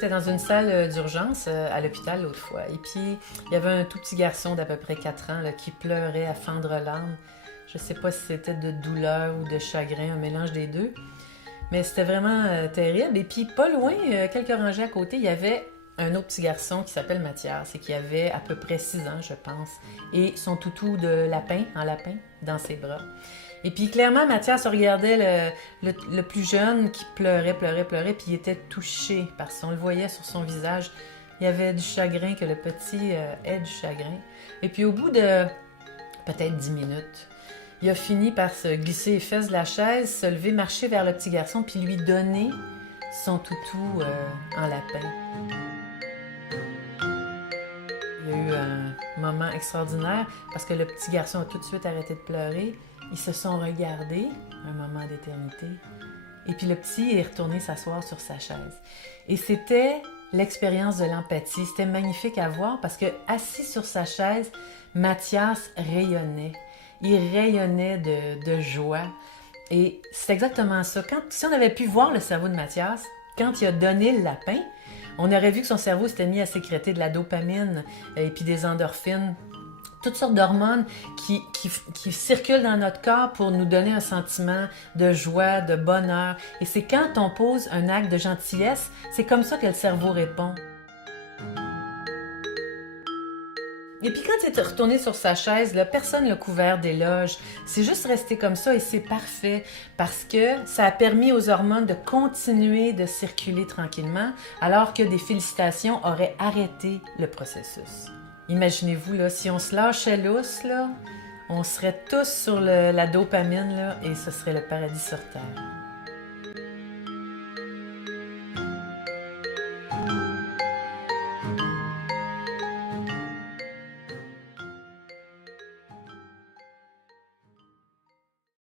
J'étais dans une salle d'urgence à l'hôpital l'autre fois. Et puis, il y avait un tout petit garçon d'à peu près 4 ans là, qui pleurait à fendre larmes. Je ne sais pas si c'était de douleur ou de chagrin, un mélange des deux. Mais c'était vraiment terrible. Et puis, pas loin, quelques rangées à côté, il y avait un autre petit garçon qui s'appelle Mathias et qui avait à peu près 6 ans, je pense. Et son toutou de lapin, en lapin, dans ses bras. Et puis clairement, Mathias regardait le plus jeune qui pleurait, puis il était touché par ça. On le voyait sur son visage. Il y avait du chagrin, que le petit ait du chagrin. Et puis au bout de peut-être 10 minutes, il a fini par se glisser les fesses de la chaise, se lever, marcher vers le petit garçon, puis lui donner son toutou en lapin. Il y a eu un moment extraordinaire parce que le petit garçon a tout de suite arrêté de pleurer. Ils se sont regardés, un moment d'éternité, et puis le petit est retourné s'asseoir sur sa chaise. Et c'était l'expérience de l'empathie. C'était magnifique à voir parce que assis sur sa chaise, Mathias rayonnait. Il rayonnait de joie. Et c'est exactement ça. Si on avait pu voir le cerveau de Mathias, quand il a donné le lapin, on aurait vu que son cerveau s'était mis à sécréter de la dopamine et puis des endorphines, toutes sortes d'hormones qui circulent dans notre corps pour nous donner un sentiment de joie, de bonheur. Et c'est quand on pose un acte de gentillesse, c'est comme ça que le cerveau répond. Et puis quand il est retourné sur sa chaise, là, personne ne l'a couvert d'éloges. C'est juste resté comme ça et c'est parfait parce que ça a permis aux hormones de continuer de circuler tranquillement alors que des félicitations auraient arrêté le processus. Imaginez-vous, là, si on se lâchait lousse, là, on serait tous sur la dopamine là, et ce serait le paradis sur Terre.